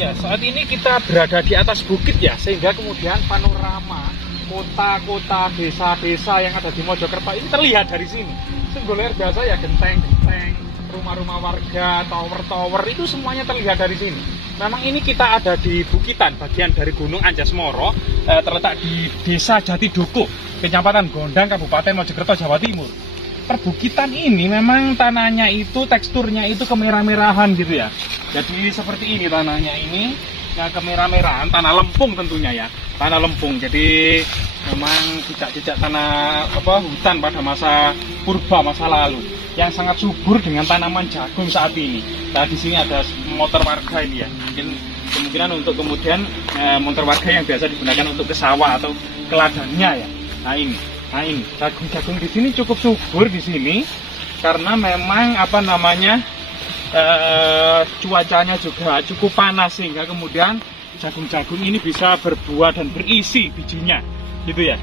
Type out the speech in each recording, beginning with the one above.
Ya, saat ini kita berada di atas bukit ya, sehingga kemudian panorama kota-kota, desa-desa yang ada di Mojokerto ini terlihat dari sini. Singular biasa ya, genteng-genteng, rumah-rumah warga, tower-tower, itu semuanya terlihat dari sini. Memang ini kita ada di bukitan, bagian dari Gunung Anjasmara, terletak di Desa Jatidoko, Kecamatan Gondang, Kabupaten Mojokerto, Jawa Timur. Perbukitan ini memang tanahnya itu, teksturnya itu kemerah-merahan gitu ya. Jadi seperti ini tanahnya ini, ya kemerah-merahan, tanah lempung tentunya ya, tanah lempung. Jadi memang jejak-jejak tanah hutan pada masa purba, masa lalu, yang sangat subur dengan tanaman jagung saat ini. Nah, di sini ada motor warga ini ya, mungkin kemungkinan untuk kemudian motor warga yang biasa digunakan untuk ke sawah atau ke ladangnya ya. Nah ini jagung-jagung di sini cukup subur di sini karena memang cuacanya juga cukup panas, sehingga kemudian jagung-jagung ini bisa berbuah dan berisi bijinya gitu ya.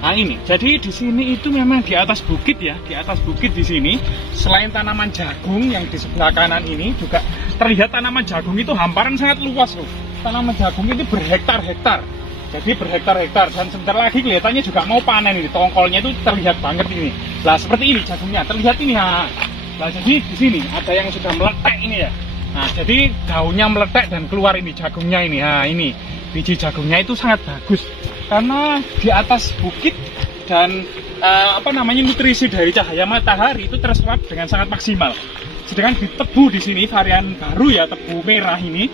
Nah ini, jadi di sini itu memang di atas bukit ya, di atas bukit di sini selain tanaman jagung yang di sebelah kanan ini juga terlihat tanaman jagung itu hamparan sangat luas loh. Tanaman jagung ini berhektar-hektar. Jadi berhektar-hektar, dan sebentar lagi kelihatannya juga mau panen ini, tongkolnya itu terlihat banget ini. Nah seperti ini jagungnya, terlihat ini ya. Nah jadi di sini ada yang sudah meletek ini ya. Nah jadi daunnya meletek dan keluar ini jagungnya ini. Nah ini biji jagungnya itu sangat bagus karena di atas bukit dan nutrisi dari cahaya matahari itu terserap dengan sangat maksimal. Sedangkan di tebu di sini varian baru ya, tebu merah ini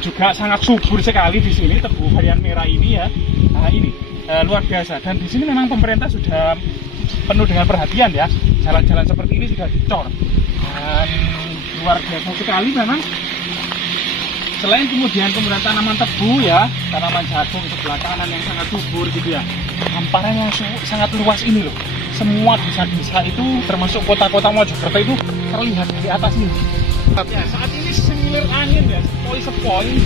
juga sangat subur sekali di sini, tebu varian merah ini ya. Nah ini luar biasa, dan di sini memang pemerintah sudah penuh dengan perhatian ya. Jalan-jalan seperti ini sudah dicor, dan luar biasa sekali memang. Selain kemudian tanaman tebu ya, tanaman jagung sebelah kanan yang sangat subur gitu ya, hamparan yang sangat luas ini loh. Semua desa-desa itu termasuk kota-kota Mojokerto itu terlihat di atas ini. Ya, saat ini semilir angin ya, sepoi-sepoi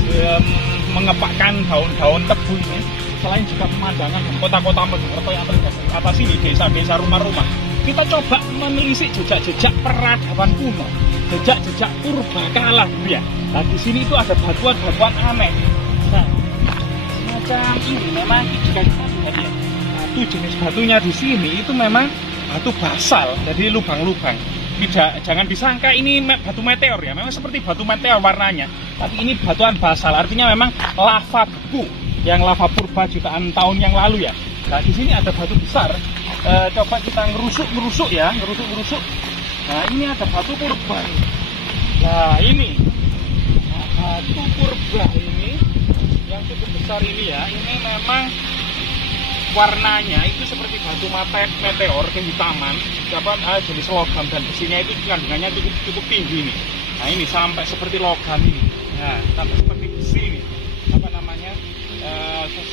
mengepakkan daun-daun tebu ini. Selain juga pemandangan kota-kota Mojokerto yang terlihat di atas ini, desa-desa, rumah-rumah, kita coba menelisik jejak-jejak peradaban kuno, jejak-jejak purba kala gitu ya. Nah di sini itu ada batuan-batuan aneh. Nah semacam ini memang jika kita lihat ya, batu jenis batunya di sini itu memang batu basal, jadi lubang-lubang. Jangan disangka ini batu meteor ya, memang seperti batu meteor warnanya, tapi ini batuan basal, artinya memang lava beku, yang lava purba jutaan tahun yang lalu ya. Nah di sini ada batu besar, coba kita ngerusuk ya, ngerusuk. Nah ini ada batu purba. Nah ini batu purba ini yang cukup besar ini ya, ini memang warnanya itu seperti batu meteor kehitaman, jenis logam, dan besinya itu kandungannya cukup tinggi nih. Nah ini sampai seperti logam ini, nah sampai seperti besi ini,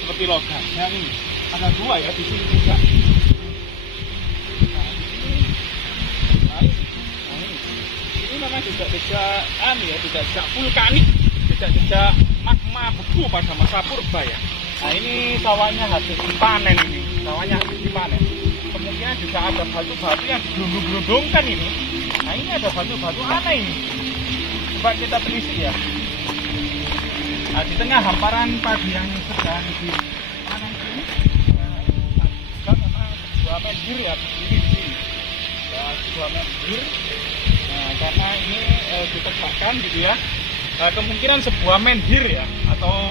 seperti logam. Nah ini ada dua ya di sini juga. Ini memang jejak vulkanik, jejak magma beku pada masa purba ya. Nah ini sawahnya habis dipanen ini, Kemungkinan juga ada batu-batu yang digelundung-gelundungkan ini. Nah ini ada batu-batu aneh ini. Coba kita telisik ya. Nah di tengah hamparan padi yang sedang dipanen ini, juga memang sebuah menhir ya, berdiri di sini. Ya, sebuah menhir. Nah karena ini ditegakkan gitu ya. Nah, kemungkinan sebuah menhir ya, atau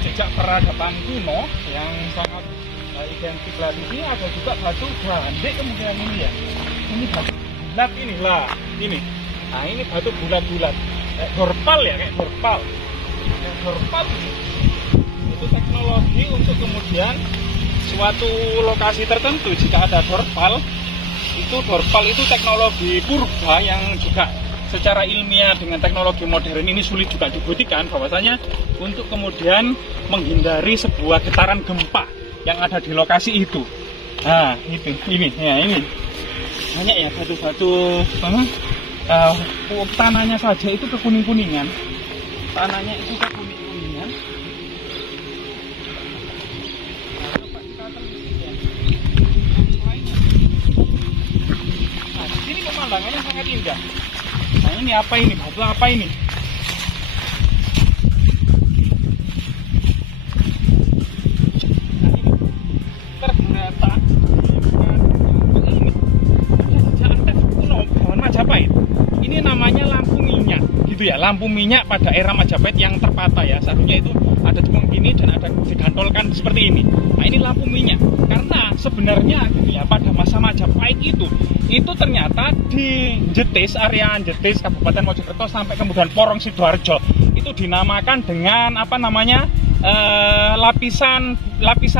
jejak peradaban kuno yang sangat identik lah. Di sini ada juga batu bandek kemungkinan ini ya. Ini batu bulat ini. Nah ini batu bulat-bulat, kayak dorpal ya, kayak dorpal ini. Itu teknologi untuk kemudian suatu lokasi tertentu jika ada dorpal itu teknologi purba yang juga secara ilmiah dengan teknologi modern ini sulit juga dibuktikan bahwasanya untuk kemudian menghindari sebuah getaran gempa yang ada di lokasi itu. Nah ini banyak ya batu-batu, tanahnya saja itu kekuning-kuningan, Nah di sini pemandangannya sangat indah. Nah ini apa ini? Batu apa ini? gitu ya, lampu minyak pada era Majapahit yang terpatah ya. Seharusnya itu ada cekung ini dan ada digantolkan seperti ini. Nah, ini lampu minyak. Karena sebenarnya gitu ya, pada masa Majapahit itu ternyata di Jetis, area Jetis Kabupaten Mojokerto sampai kemudian Porong Sidoarjo itu dinamakan dengan apa namanya, lapisan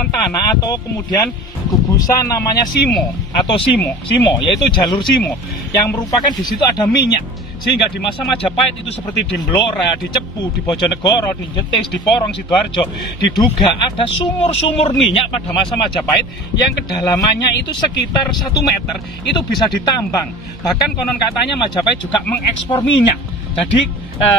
tanah atau kemudian gugusan namanya simo atau simo, yaitu jalur simo yang merupakan di situ ada minyak. Sehingga di masa Majapahit itu seperti di Blora, di Cepu, di Bojonegoro, di Jetis, di Porong Sidoarjo, diduga ada sumur-sumur minyak pada masa Majapahit yang kedalamannya itu sekitar 1 meter, itu bisa ditambang. Bahkan konon katanya Majapahit juga mengekspor minyak. Jadi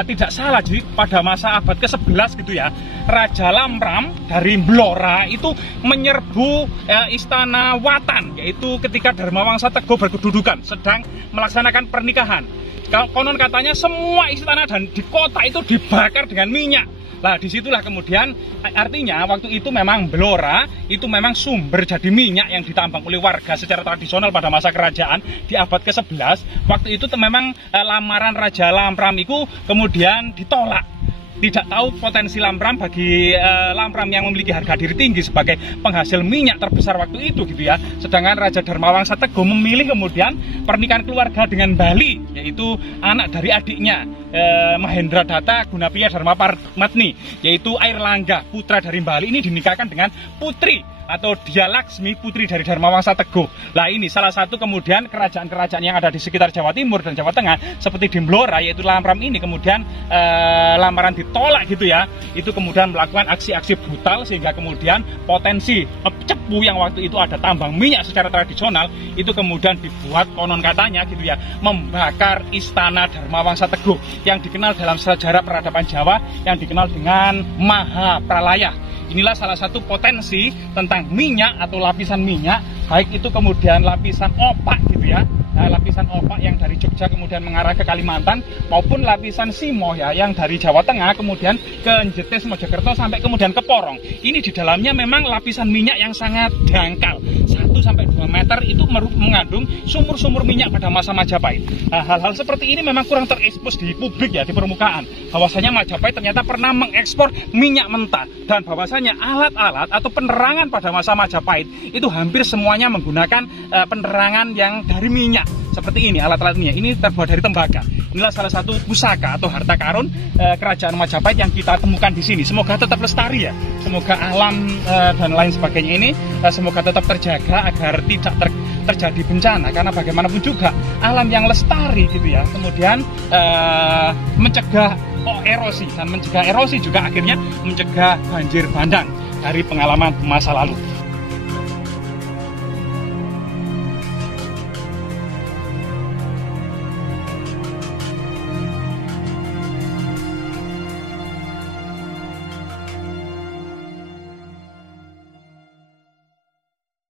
tidak salah, jadi pada masa abad ke-11 gitu ya, Raja Lamram dari Blora itu menyerbu istana Watan, yaitu ketika Dharmawangsa Teguh berkedudukan sedang melaksanakan pernikahan. Konon katanya semua istana dan di kota itu dibakar dengan minyak. Nah, disitulah kemudian artinya waktu itu memang Blora itu memang sumber jadi minyak yang ditambang oleh warga secara tradisional pada masa kerajaan di abad ke-11. Waktu itu memang lamaran Raja Lamram itu kemudian ditolak. Tidak tahu potensi Lamram bagi Lamram yang memiliki harga diri tinggi sebagai penghasil minyak terbesar waktu itu gitu ya. Sedangkan Raja Dharmawangsa Teguh memilih kemudian pernikahan keluarga dengan Bali, yaitu anak dari adiknya Mahendra Datta Gunapiya Dharma Padmatni, yaitu Airlangga, putra dari Bali ini dinikahkan dengan putri atau Dia Laksmi, putri dari Dharmawangsa Teguh. Nah, ini salah satu kemudian kerajaan-kerajaan yang ada di sekitar Jawa Timur dan Jawa Tengah seperti di Blora, yaitu Lamram ini kemudian lamaran ditolak gitu ya. Itu kemudian melakukan aksi-aksi brutal sehingga kemudian potensi Cepu yang waktu itu ada tambang minyak secara tradisional itu kemudian dibuat konon katanya gitu ya, membakar istana Dharmawangsa Teguh yang dikenal dalam sejarah peradaban Jawa yang dikenal dengan Mahapralaya. Inilah salah satu potensi tentang minyak atau lapisan minyak, baik itu kemudian lapisan opak gitu ya, lapisan opak yang dari Jogja kemudian mengarah ke Kalimantan, maupun lapisan simo ya yang dari Jawa Tengah kemudian ke Jetis Mojokerto sampai kemudian ke Porong. Ini di dalamnya memang lapisan minyak yang sangat dangkal, 1-2 meter, itu mengandung sumur-sumur minyak pada masa Majapahit. Nah, hal-hal seperti ini memang kurang terekspos di publik ya, di permukaan, bahwasanya Majapahit ternyata pernah mengekspor minyak mentah, dan bahwasanya alat-alat atau penerangan pada masa Majapahit itu hampir semuanya menggunakan penerangan yang dari minyak. Seperti ini alat-alat ini terbuat dari tembaga. Inilah salah satu pusaka atau harta karun kerajaan Majapahit yang kita temukan di sini. Semoga tetap lestari ya. Semoga alam dan lain sebagainya ini semoga tetap terjaga agar tidak terjadi bencana, karena bagaimanapun juga alam yang lestari gitu ya. Kemudian mencegah erosi, dan mencegah erosi juga akhirnya mencegah banjir bandang dari pengalaman masa lalu.